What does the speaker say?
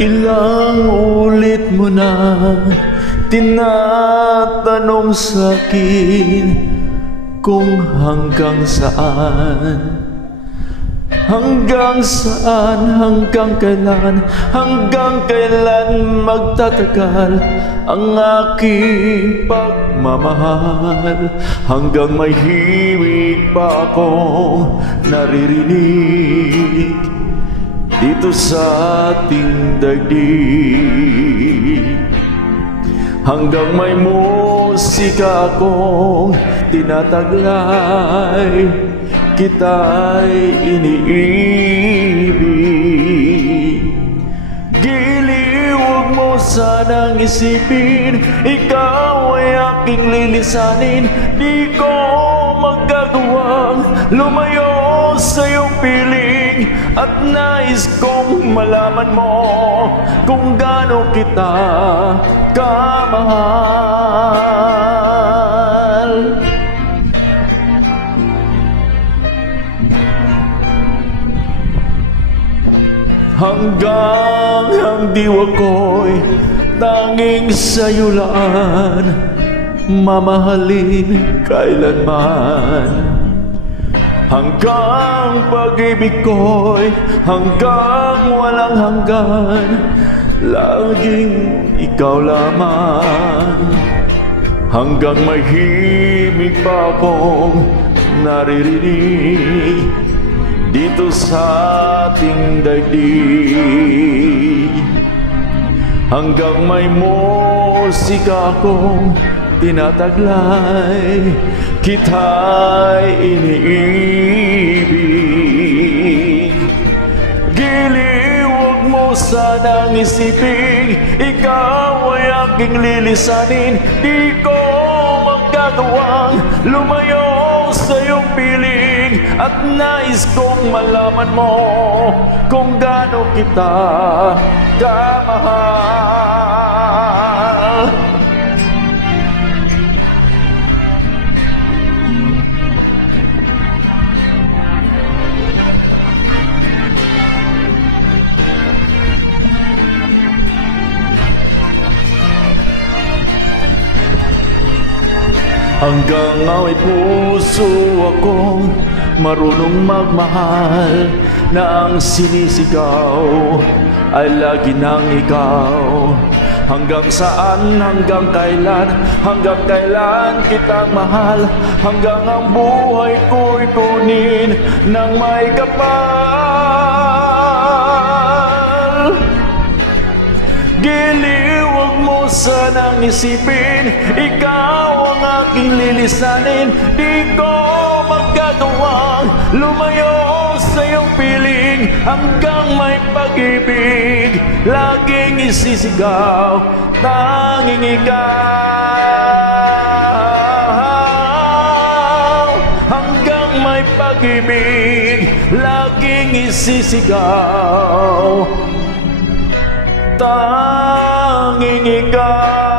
Ilang ulit mo na tinatanong sa'kin kung hanggang saan, hanggang saan, hanggang kailan magtatagal ang aking pagmamahal, hanggang may himig pa akong naririnig dito sa ating daigdig, hanggang may musika akong tinataglay, kita'y iniibig. Giliw, huwag mo sanang isipin, ikaw ay aking lilisanin. Di ko magagawang lumayo sa iyong piling, at nais kong malaman mo kung gaano kita kamahal. Hanggang ang diwa ko'y tanging sa'yo lang mamahalin kailanman. Hanggang pag-ibig ko'y hanggang walang hanggan, laging ikaw lamang. Hanggang may himig pa akong naririnig dito sa ating daigdig, hanggang may musika akong tinataglay, kita'y iniibig. Giliw, huwag mo sanang isipin, ikaw ay aking lilisanin. Di ko magagawang lumayo sa iyong piling, at nais kong malaman mo kung gaano kita kamahal. Hanggang may puso akong marunong magmahal, na ang sinisigaw ay lagi nang ikaw. Hanggang saan, hanggang kailan kitang mahal, hanggang ang buhay ko'y kunin ng may kapal. Giliw, huwag mo sanang isipin, ikaw ang aking lilisanin. Di ko magagawang lumayo sa iyong piling, hanggang may pag-ibig laging isisigaw, tanging ikaw. Hanggang may pag-ibig laging isisigaw, tanging ikaw.